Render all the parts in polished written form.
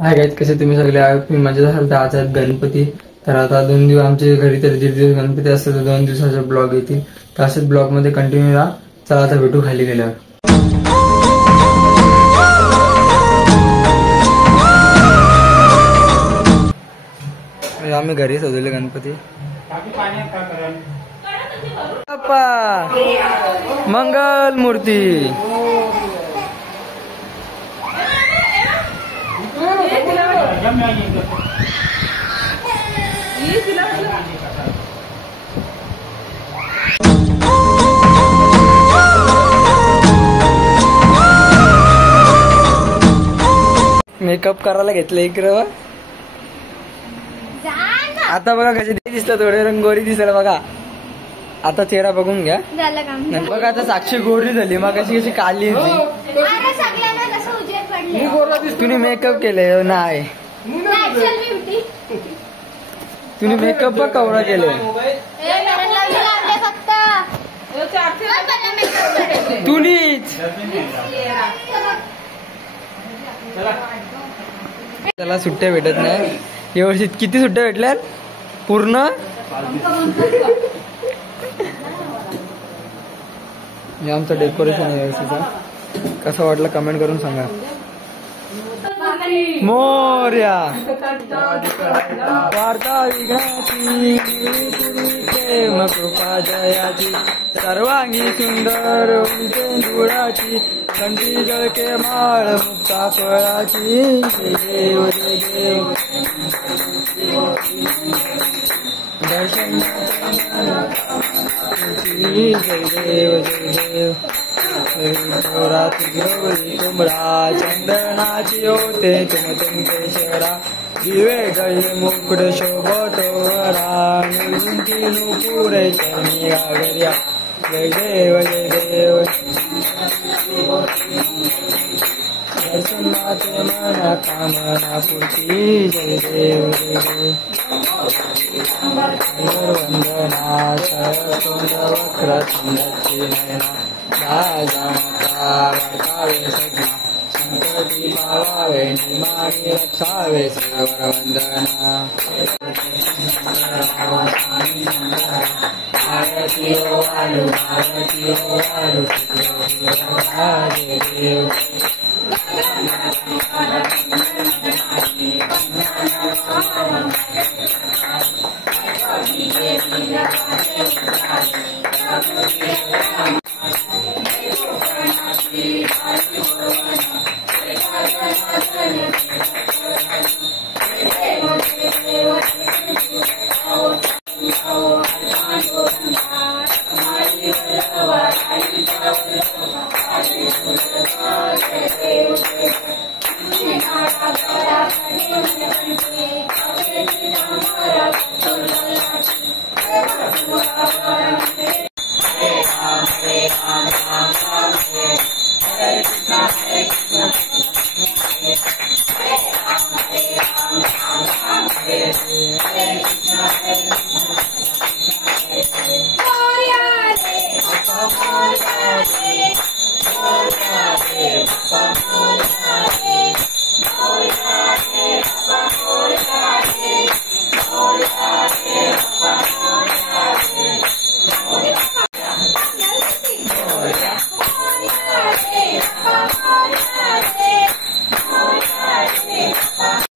Hi guys, कसे तुम्ही सगळे आहात? मी मजेत असाल तर आज आहेत गणपती. तर आता 2 दिवस आमच्या घरी तर 1.5 दिवस गणपती असतात, तर 2 दिवसाचा ब्लॉग येतील. तर असेच ब्लॉग मध्ये कंटिन्यू राहा. चला आता भेटू खाली गेल्यावर. आम्ही घरी सजवले गणपती. बाप्पा मंगल मूर्ती. मेकअप करायला घेतलं इकडं. आता बघा कशी दिसतात, थोडे रंगोरी दिसेल बघा. आता चेहरा बघून घ्या. बघा आता साक्षी गोरी झाली, मग कशी कशी काली होती. तुम्ही मेकअप केले नाही, तुम्ही मेकअप बघ कवडा केले. तुम्हीच त्याला सुट्ट्या भेटत नाही. यावर्षी किती सुट्ट्या भेटल्या पूर्ण? हे आमचं डेकोरेशन आहे यावर्षीचं. कसं वाटलं कमेंट करून सांगा. मोर्या वार्ता विघ्नाची प्रेम कृपा जयाची सर्वांगी सुंदर उंचेंदुराची कंठी जळके माळ मुक्ता फळाची. देव देव दर्शन जय देव जय देव. रात गौरी कुमरा चंदनाची होते तुम तुमचे शहरा. दिवे गळे मुकुट शोभतोरा निर्जिंती नुपुरे शनी गागर्या. जय देव जय देव. दर्शनाचे मना कामना पूर्ती. जय देव जय देव. वंदना सरतोंड वक्र तुंडची नयना. वाकावे सज्ञा संकटी पावावे निमानी रक्षावे सर्वर वंदना. भारती ओ आलू भारती ओ आलू जय देव.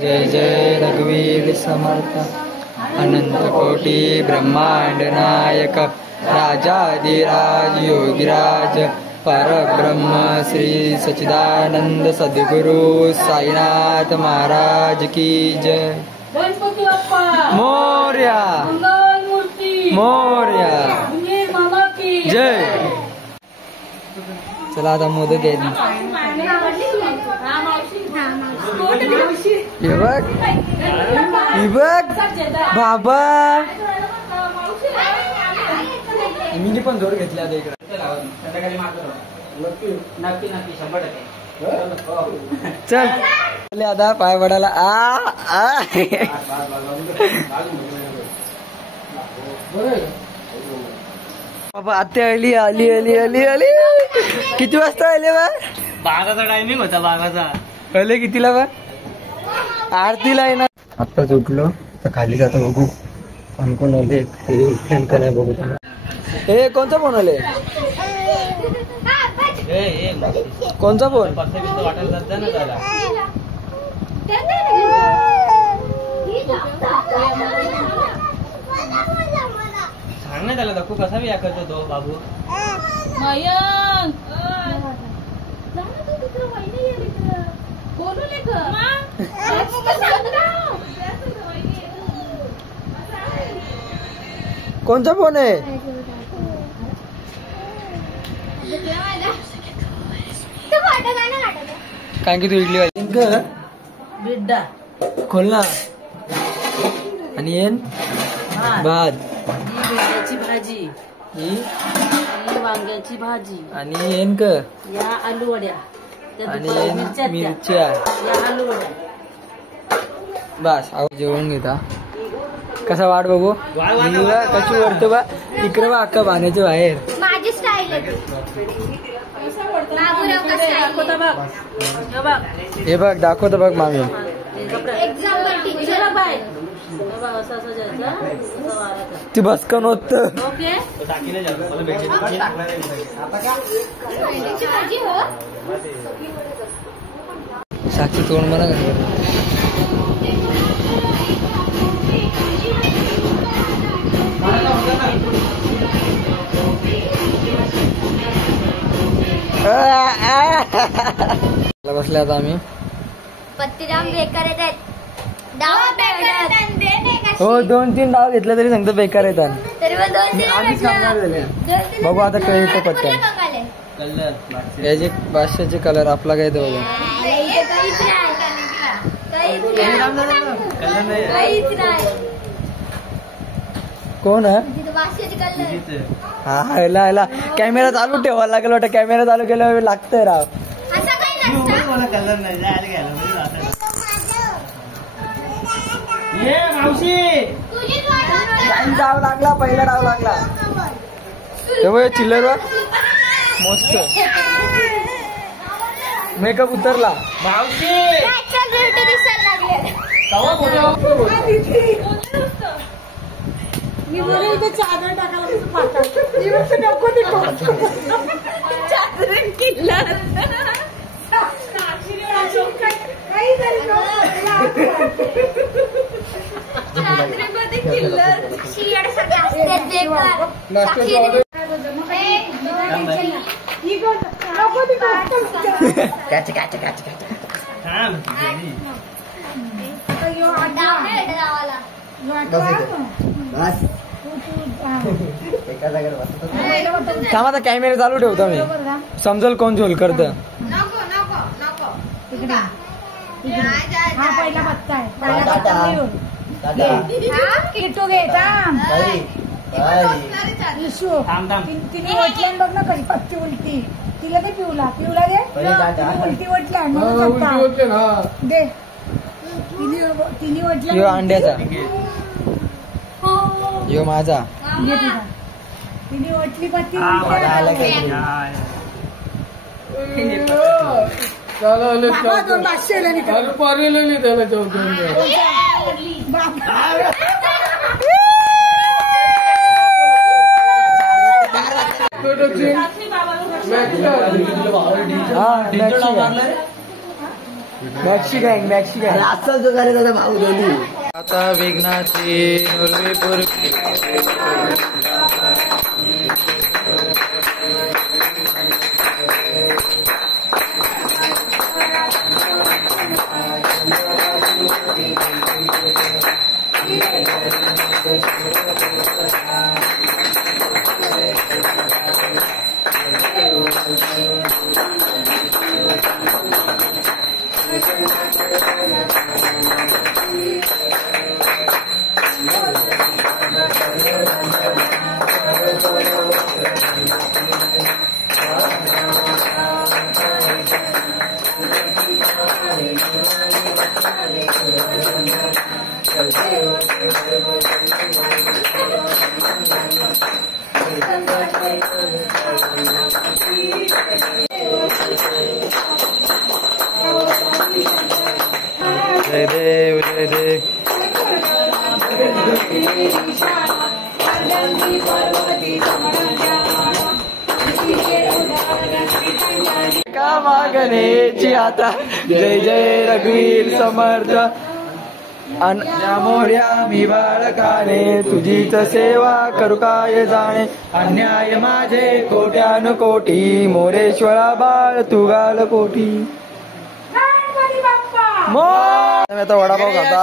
जय जय रघुवीर समर्थ अनंत कोटी ब्रह्मांड नायक राजाधिराज योगीराज परब्रह्म श्री सच्चिदानंद सद्गुरु साईनाथ महाराज की जय. मोर्या मोर्या जय. चला आता मोदक घ्यायची. बघ बाबा मी पण जोर घेतला इकडे. चल आता पाय पडायला. बाबा आत्या आली आली आली आली आली. किती वाजता आले बा? 12चा टायमिंग होता. 12चा. पहिले कितीला बा? आरतीला आहे ना. आत्ताच उठलो तर खाली जातो बघू कोण कोण आले का नाही बघू. हे कोणचा फोन आले कोणचा फोन सांग ना त्याला दाखवू कसा बी करतो तो बाबू. कोणचा फोन आहे कारण की तू इडली बिड्डा खोल ना. आणि येन भात भेंड्याची भाजी ही वांग्याची भाजी आणि येन क या आलू वड्या आणि मिरच्या या आलू वड्या. बस जेवण घेता कसा वाट बघू कशी वरतो बा तिकडे बा अक्का पाण्याच्या बाहेर. माझी स्टाईल आहे हे बघ दाखवतो बघ मामी. ती बसकन होत साक्षी तोंड मला बसले आता आम्ही. पत्तीराम बेकार येतात डाव बेकार येतात. हो 2-3 डाव घेतले तरी सांगतो बेकार येतात. तरी मग 2-3 बघू आता काय येतो पत्ता. याचे 500चे कलर आपला काय ते बघा. कोण आहे हा ह्याला कॅमेरा चालू ठेवायला लागेल वाटतं. कॅमेरा चालू केल्यावर लागतंय राव. डाव लागला पहिला डाव लागला तेव्हा चिल्लर मस्त मेकअप उतरला. मी बोलले चादर टाकायला चादर किल्ला थांबा आता कॅमेरा चालू ठेवतो मी. समजल कोण झोल करत. हा पहिला पत्ता आहे. किटू घे तिने ओटल्यान बघ ना कशी पत्ती उलटी. तिला दे पिवला पिवला दे उलटी ओटल्या दे तिने ओटल्या. अंड्याचा यो माझा तिने ओटली पत्ती मॅक्सी गँग आजचा जो झाले त्याचा भाऊ दोन्ही. आता वेगनाची नॉर्वेपूर जय देव जय देव. का मागण्याची आता जय जय रघुवीर समर्थ. मोर्या मी बाळकाने तुझीच सेवा करू काय जाणे. अन्याय माझे कोट्यान कोटी मोरेश्वरा बाळ तू गाल कोटी. गणपती बाप्पा मी आता वडापाव खाता.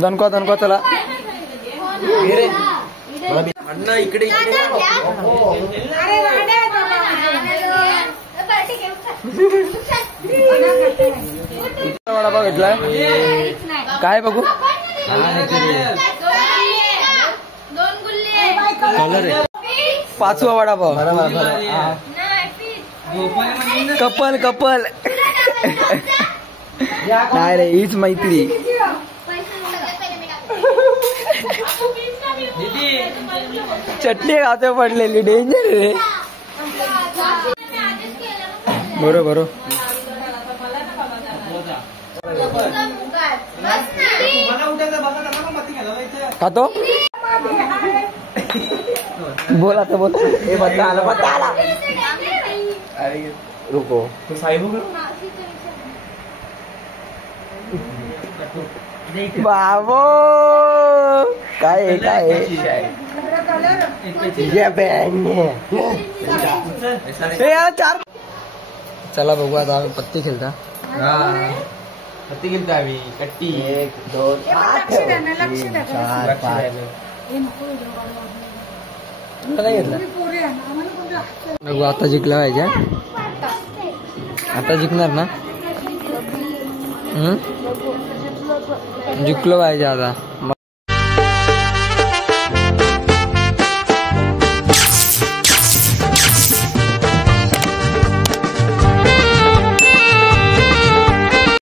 दणको दणको चला. अण्णा इकडे अरे राहण्या वडापाव घेतलाय काय बघू. कलर आहे. 5वा वडापाव. कपल कपल काय रे हीच मैत्री. चटणी खाते पडलेली डेंजर रे. बरोबर खातो. बोल आता बोल. हे बता आला रुको बाबो काय काय चार. चला बघू आता आम्ही पत्ती खेळता. पत्ती खेळता आम्ही कट्टी. 1 2 3 4 5. काय घेतलं बघू. आता जिंकला पाहिजे. आता जिंकणार ना. जिंकलो पाहिजे आता.